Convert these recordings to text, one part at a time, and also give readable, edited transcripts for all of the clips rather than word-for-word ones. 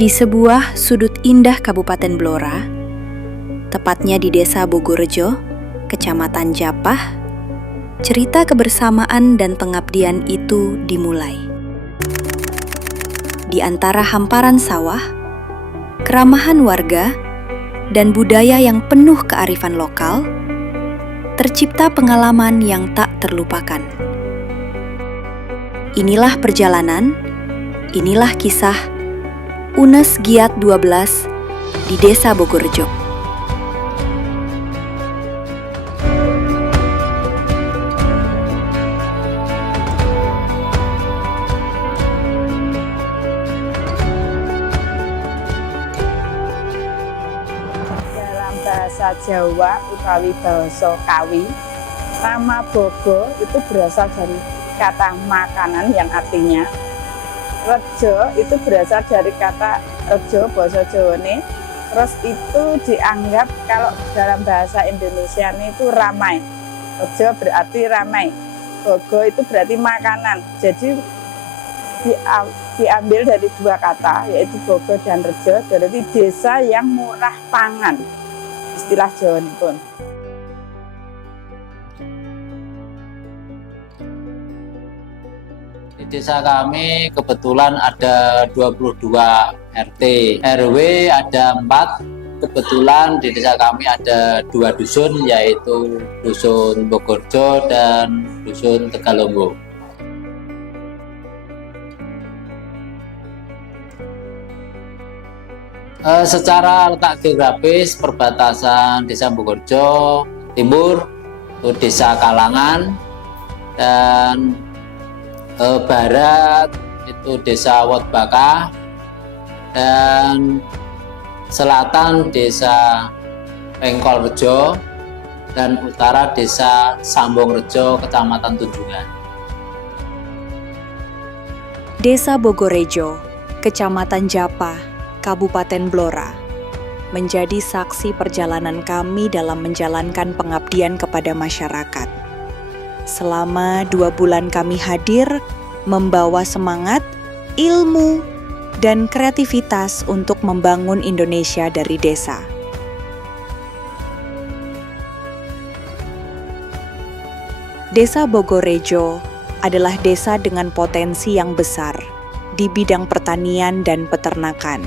Di sebuah sudut indah Kabupaten Blora, tepatnya di Desa Bogorejo, Kecamatan Japah, cerita kebersamaan dan pengabdian itu dimulai. Di antara hamparan sawah, keramahan warga, dan budaya yang penuh kearifan lokal, tercipta pengalaman yang tak terlupakan. Inilah perjalanan, inilah kisah UNES Giat 12 di Desa Bogorejo. Dalam bahasa Jawa utawi basa Kawi, nama bogo itu berasal dari kata makanan yang artinya rejo, itu berasal dari kata rejo basa Jawane. Terus itu dianggap kalau dalam bahasa Indonesia itu ramai. Rejo berarti ramai, bogo itu berarti makanan. Jadi diambil dari dua kata, yaitu bogo dan rejo, berarti desa yang murah pangan, istilah Jawa pun. Di desa kami kebetulan ada 22 RT, RW ada 4. Kebetulan di desa kami ada 2 dusun, yaitu Dusun Bogorejo dan Dusun Tegalombo. Secara letak geografis, perbatasan Desa Bogorejo timur itu Desa Kalangan, dan barat itu Desa Wotbaka, dan selatan Desa Pengkolrejo, dan utara Desa Sambongrejo, Kecamatan Tunjungan. Desa Bogorejo, Kecamatan Japah, Kabupaten Blora, menjadi saksi perjalanan kami dalam menjalankan pengabdian kepada masyarakat. Selama 2 bulan kami hadir, membawa semangat, ilmu, dan kreativitas untuk membangun Indonesia dari desa. Desa Bogorejo adalah desa dengan potensi yang besar di bidang pertanian dan peternakan.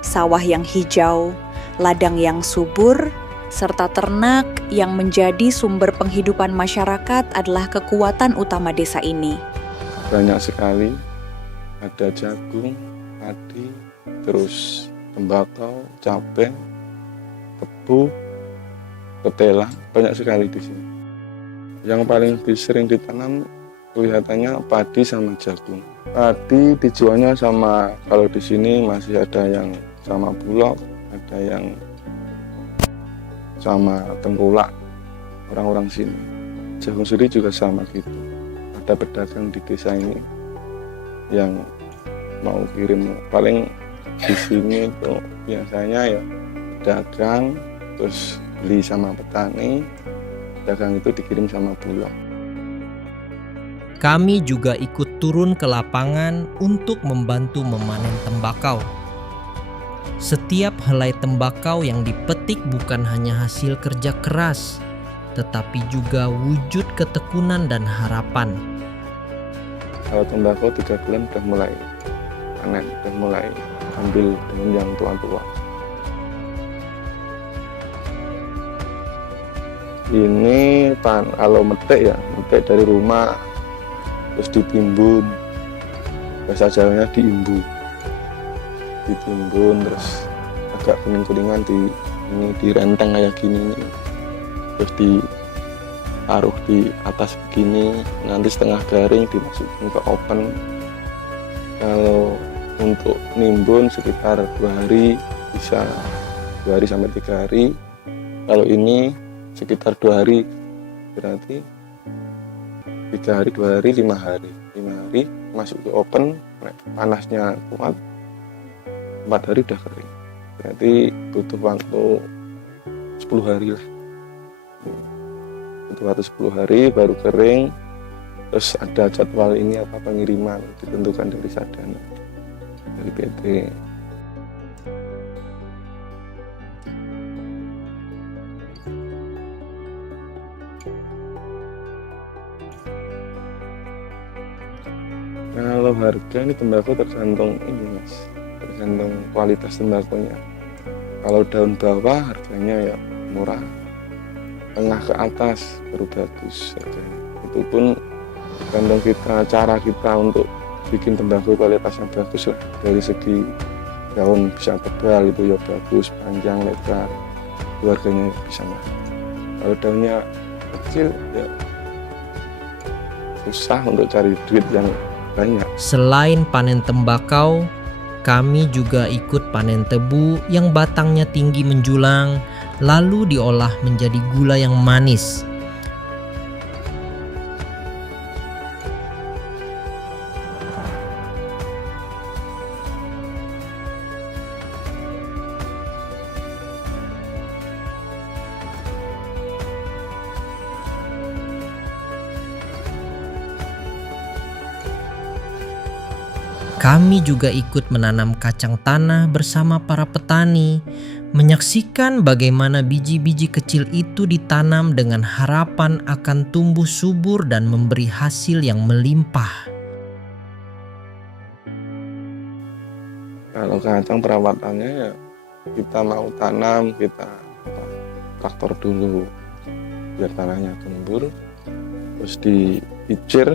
Sawah yang hijau, ladang yang subur, serta ternak yang menjadi sumber penghidupan masyarakat adalah kekuatan utama desa ini. Banyak sekali, ada jagung, padi, terus tembakau, cabai, tebu, ketela, banyak sekali di sini. Yang paling sering ditanam kelihatannya padi sama jagung. Padi dijualnya sama, kalau di sini masih ada yang sama bulog, ada yang sama tengkulak, orang-orang sini. Jagung sendiri juga sama gitu. Ada pedagang di desa ini yang mau kirim, paling di sini itu biasanya ya dagang, terus beli sama petani, dagang itu dikirim sama bulog. Kami juga ikut turun ke lapangan untuk membantu memanen tembakau. Setiap helai tembakau yang dipetik bukan hanya hasil kerja keras, tetapi juga wujud ketekunan dan harapan. Kalau tembakau 3 bulan sudah mulai panen, sudah mulai ambil daun yang tua-tua. Ini kalau metik ya, metik dari rumah, terus ditimbun, bahasa Jawanya diimbu, ditimbun terus agak kuning-kuningan di renteng kayak gini nih. Terus ditaruh di atas begini, nanti setengah garing dimasukin ke oven. Kalau untuk nimbun sekitar 2 hari, bisa 2 hari sampai 3 hari. Kalau ini sekitar 2 hari, berarti 3 hari, 2 hari, 5 hari. 5 hari masuk ke oven, panasnya kuat, 4 hari udah kering. Berarti butuh waktu 10 hari lah. Butuh waktu 10 hari baru kering. Terus ada jadwal ini apa pengiriman ditentukan dari Sadana. dari PT. Kalau harga ini tembakau tergantung ini mas, tergantung kualitas tembakonya. Kalau daun bawah harganya ya murah, tengah ke atas baru bagus harganya. Itu pun tergantung kita, cara kita untuk bikin tembakau kualitasnya bagus lah. Dari segi daun bisa tebal itu ya bagus, panjang lebar, itu harganya bisa mahal. Kalau daunnya kecil ya susah untuk cari duit yang banyak. Selain panen tembakau, kami juga ikut panen tebu yang batangnya tinggi menjulang, lalu diolah menjadi gula yang manis. Kami juga ikut menanam kacang tanah bersama para petani, menyaksikan bagaimana biji-biji kecil itu ditanam dengan harapan akan tumbuh subur dan memberi hasil yang melimpah. Kalau kacang perawatannya ya kita mau tanam, kita traktor dulu biar tanahnya gembur, terus dipicir,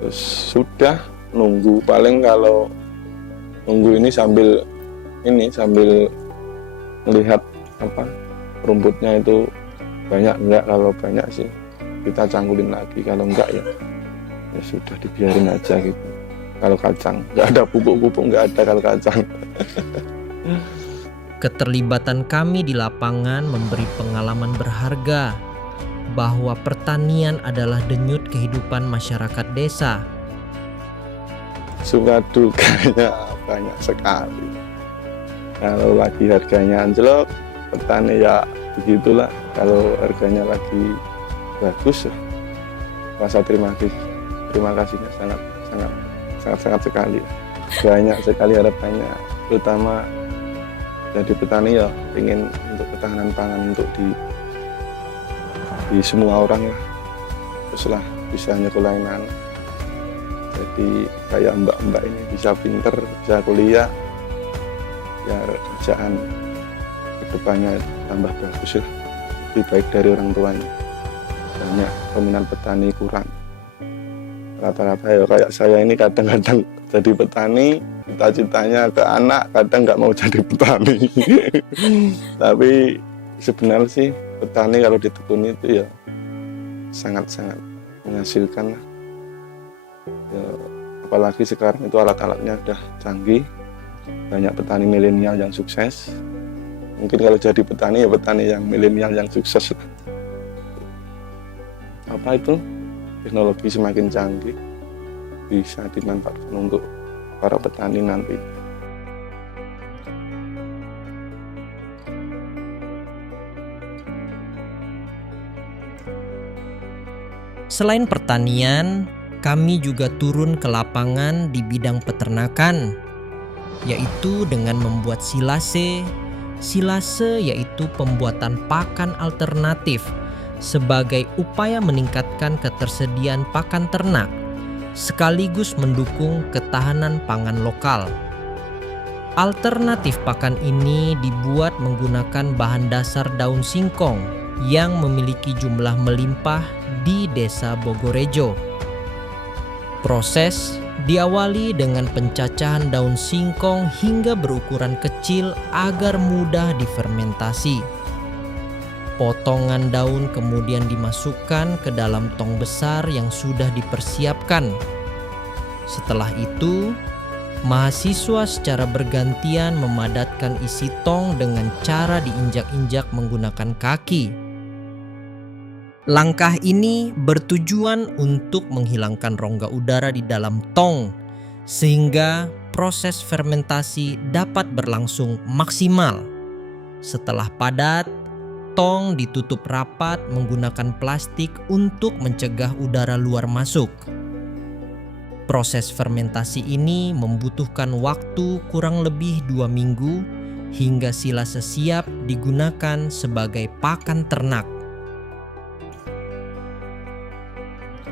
terus sudah nunggu. Paling kalau nunggu ini sambil melihat rumputnya itu banyak enggak. Kalau banyak sih kita cangkulin lagi, kalau enggak ya sudah dibiarin aja gitu. Kalau kacang nggak ada pupuk-pupuk, nggak ada kalau kacang. Keterlibatan kami di lapangan memberi pengalaman berharga bahwa pertanian adalah denyut kehidupan masyarakat desa. Suka dukanya banyak sekali. Kalau lagi harganya anjlok, petani ya begitulah. Kalau harganya lagi bagus, rasa terima kasihnya sangat sekali. Banyak sekali harapannya, terutama jadi petani ya ingin untuk ketahanan pangan untuk di semua orang lah, teruslah bisa nyekolahin anak. Jadi kayak mbak-mbak ini bisa pinter, bisa kuliah, biar kerjaan kedepannya tambah bagus lah, lebih baik dari orang tuanya. Banyak peminat petani kurang. Rata-rata ya kayak saya ini kadang-kadang jadi petani, cita-citanya ke anak, kadang nggak mau jadi petani. Tapi sebenarnya sih petani kalau ditekuni itu ya sangat-sangat menghasilkan lah. Ya, apalagi sekarang itu alat-alatnya udah canggih, banyak petani milenial yang sukses. Mungkin kalau jadi petani ya petani yang milenial yang sukses lah. Apa itu? Teknologi semakin canggih, bisa dimanfaatkan untuk para petani nanti. Selain pertanian, kami juga turun ke lapangan di bidang peternakan, yaitu dengan membuat silase. Silase yaitu pembuatan pakan alternatif sebagai upaya meningkatkan ketersediaan pakan ternak, sekaligus mendukung ketahanan pangan lokal. Alternatif pakan ini dibuat menggunakan bahan dasar daun singkong yang memiliki jumlah melimpah di Desa Bogorejo. Proses diawali dengan pencacahan daun singkong hingga berukuran kecil agar mudah difermentasi. Potongan daun kemudian dimasukkan ke dalam tong besar yang sudah dipersiapkan. Setelah itu, mahasiswa secara bergantian memadatkan isi tong dengan cara diinjak-injak menggunakan kaki. Langkah ini bertujuan untuk menghilangkan rongga udara di dalam tong, sehingga proses fermentasi dapat berlangsung maksimal. Setelah padat, tong ditutup rapat menggunakan plastik untuk mencegah udara luar masuk. Proses fermentasi ini membutuhkan waktu kurang lebih 2 minggu hingga silase siap digunakan sebagai pakan ternak.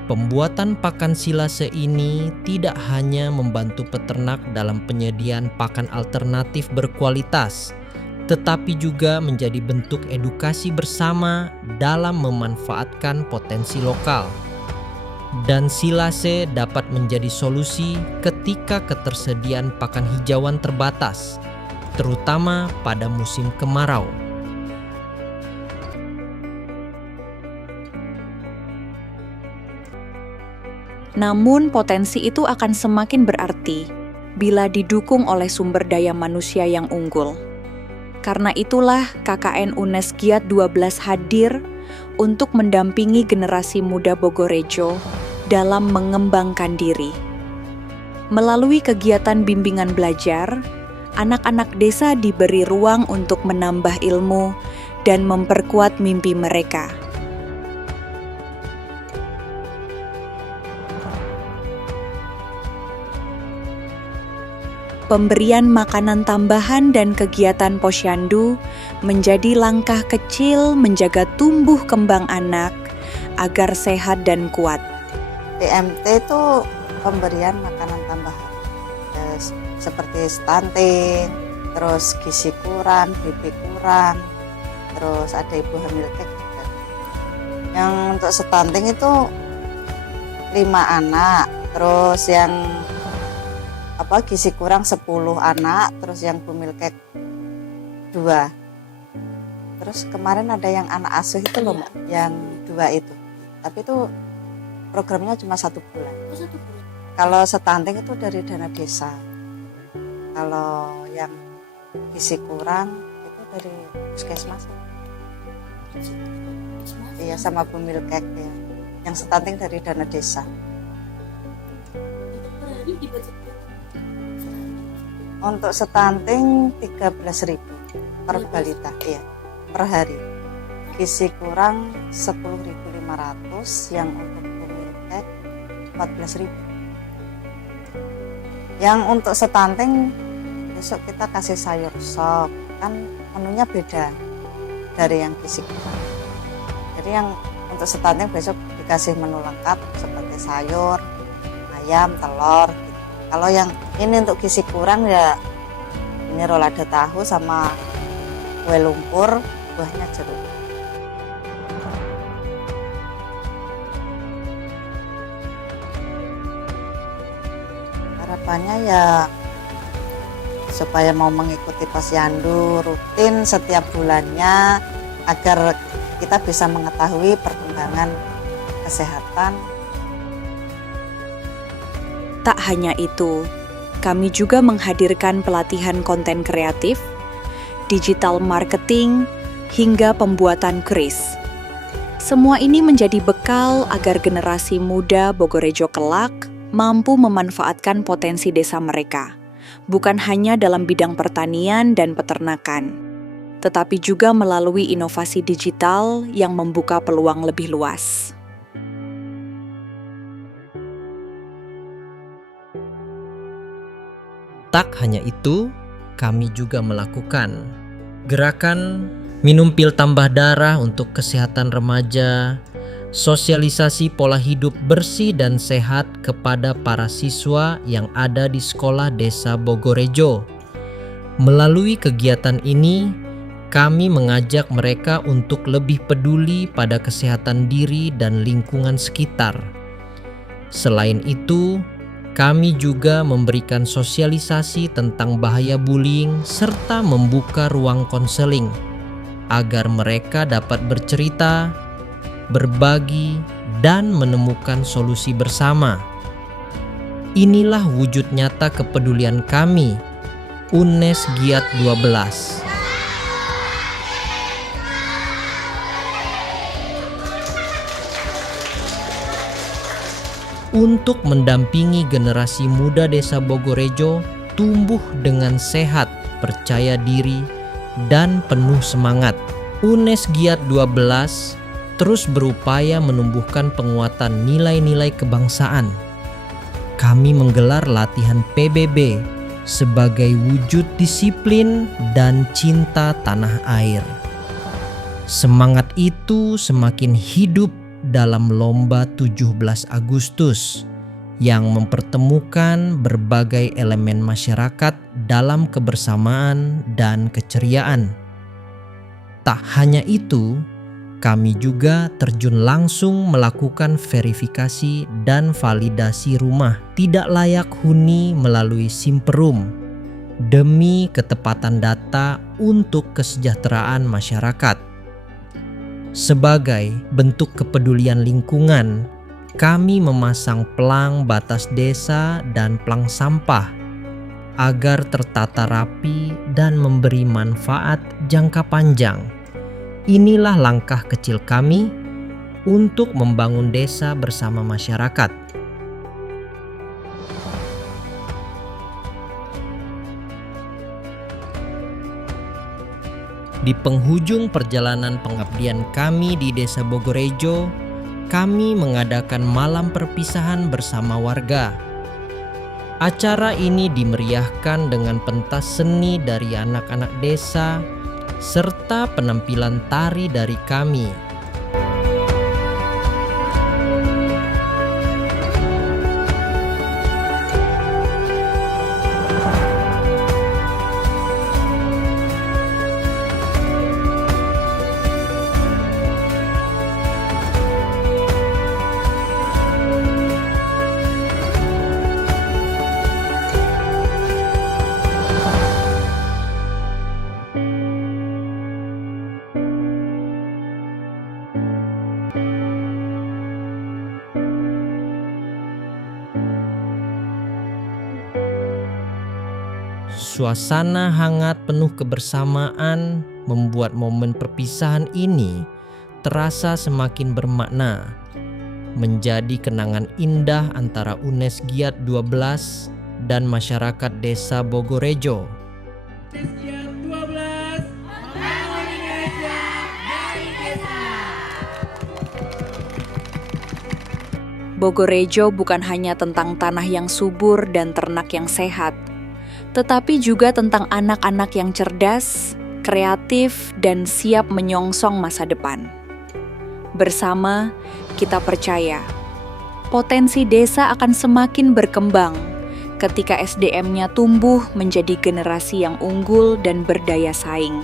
Pembuatan pakan silase ini tidak hanya membantu peternak dalam penyediaan pakan alternatif berkualitas, tetapi juga menjadi bentuk edukasi bersama dalam memanfaatkan potensi lokal. Dan silase dapat menjadi solusi ketika ketersediaan pakan hijauan terbatas, terutama pada musim kemarau. Namun potensi itu akan semakin berarti bila didukung oleh sumber daya manusia yang unggul. Karena itulah KKN UNES Giat 12 hadir untuk mendampingi generasi muda Bogorejo dalam mengembangkan diri. Melalui kegiatan bimbingan belajar, anak-anak desa diberi ruang untuk menambah ilmu dan memperkuat mimpi mereka. Pemberian makanan tambahan dan kegiatan posyandu menjadi langkah kecil menjaga tumbuh kembang anak agar sehat dan kuat. PMT itu pemberian makanan tambahan seperti stunting, terus gizi kurang, BB kurang, terus ada ibu hamil kek juga. Yang untuk stunting itu 5 anak, terus yang gizi kurang 10 anak, terus yang bumil kek 2. Terus kemarin ada yang anak asuh itu loh, Mbak, yang 2 itu. Tapi itu programnya cuma 1 bulan. Kalau stunting itu dari dana desa. Kalau yang gizi kurang itu dari puskesmas. Iya, sama bumil kek ya. Yang stunting dari dana desa. Untuk stunting 13.000 per balita, iya, per hari. Gizi kurang 10.500, yang untuk bumil kek 14.000. Yang untuk stunting besok kita kasih sayur sop, kan menunya beda dari yang gizi kurang. Jadi yang untuk stunting besok dikasih menu lengkap seperti sayur, ayam, telur. Kalau yang ini untuk gizi kurang ya ini rolada tahu sama kue lumpur, buahnya jeruk. Harapannya ya supaya mau mengikuti posyandu rutin setiap bulannya agar kita bisa mengetahui perkembangan kesehatan. Tak hanya itu, kami juga menghadirkan pelatihan konten kreatif, digital marketing, hingga pembuatan keris. Semua ini menjadi bekal agar generasi muda Bogorejo kelak mampu memanfaatkan potensi desa mereka, bukan hanya dalam bidang pertanian dan peternakan, tetapi juga melalui inovasi digital yang membuka peluang lebih luas. Tak hanya itu, kami juga melakukan gerakan minum pil tambah darah untuk kesehatan remaja, sosialisasi pola hidup bersih dan sehat kepada para siswa yang ada di sekolah desa Bogorejo. Melalui kegiatan ini, kami mengajak mereka untuk lebih peduli pada kesehatan diri dan lingkungan sekitar. Selain itu, kami juga memberikan sosialisasi tentang bahaya bullying serta membuka ruang konseling agar mereka dapat bercerita, berbagi, dan menemukan solusi bersama. Inilah wujud nyata kepedulian kami, UNES Giat 12. Untuk mendampingi generasi muda desa Bogorejo tumbuh dengan sehat, percaya diri, dan penuh semangat. UNES Giat 12 terus berupaya menumbuhkan penguatan nilai-nilai kebangsaan. kami menggelar latihan PBB sebagai wujud disiplin dan cinta tanah air. Semangat itu semakin hidup dalam lomba 17 Agustus yang mempertemukan berbagai elemen masyarakat dalam kebersamaan dan keceriaan. Tak hanya itu, kami juga terjun langsung melakukan verifikasi dan validasi rumah tidak layak huni melalui Simperum demi ketepatan data untuk kesejahteraan masyarakat. Sebagai bentuk kepedulian lingkungan, kami memasang pelang batas desa dan pelang sampah agar tertata rapi dan memberi manfaat jangka panjang. Inilah langkah kecil kami untuk membangun desa bersama masyarakat. Di penghujung perjalanan pengabdian kami di Desa Bogorejo, kami mengadakan malam perpisahan bersama warga. Acara ini dimeriahkan dengan pentas seni dari anak-anak desa serta penampilan tari dari kami. Suasana hangat penuh kebersamaan membuat momen perpisahan ini terasa semakin bermakna, menjadi kenangan indah antara UNES Giat 12 dan masyarakat Desa Bogorejo. Bogorejo bukan hanya tentang tanah yang subur dan ternak yang sehat, tetapi juga tentang anak-anak yang cerdas, kreatif, dan siap menyongsong masa depan. Bersama, kita percaya potensi desa akan semakin berkembang ketika SDM-nya tumbuh menjadi generasi yang unggul dan berdaya saing.